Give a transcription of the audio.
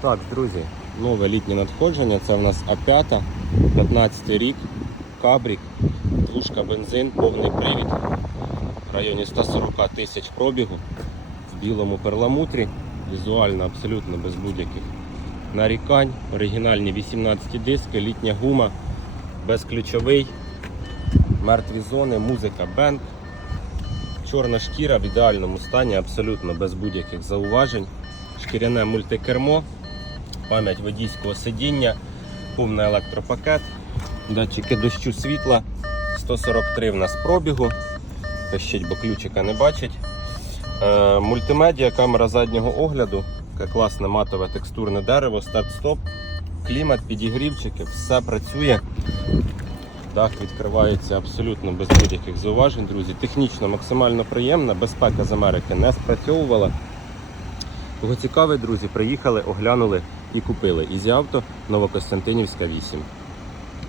Так, друзі, нове літнє надходження. Це в нас А5, 15 рік, кабрік, двушка бензин, повний привід. В районі 140 тисяч пробігу. В білому перламутрі. Візуально абсолютно без будь-яких нарікань. Оригінальні 18 диски, літня гума, безключовий, мертві зони, музика бенд. Чорна шкіра в ідеальному стані, абсолютно без будь-яких зауважень. Шкіряне мультикермо, пам'ять водійського сидіння, повний електропакет, датчики дощу світла, 143 в нас пробігу. Пищить, бо ключика не бачить. Е, мультимедіа, камера заднього огляду, таке класне матове текстурне дерево, старт-стоп, клімат, підігрівчики, все працює. Дах відкривається абсолютно без будь-яких зауважень, друзі. Технічно максимально приємна, безпека з Америки не спрацьовувала. Кого цікавить, друзі, приїхали, оглянули і купили. Ізі авто Новокостянтинівська 8.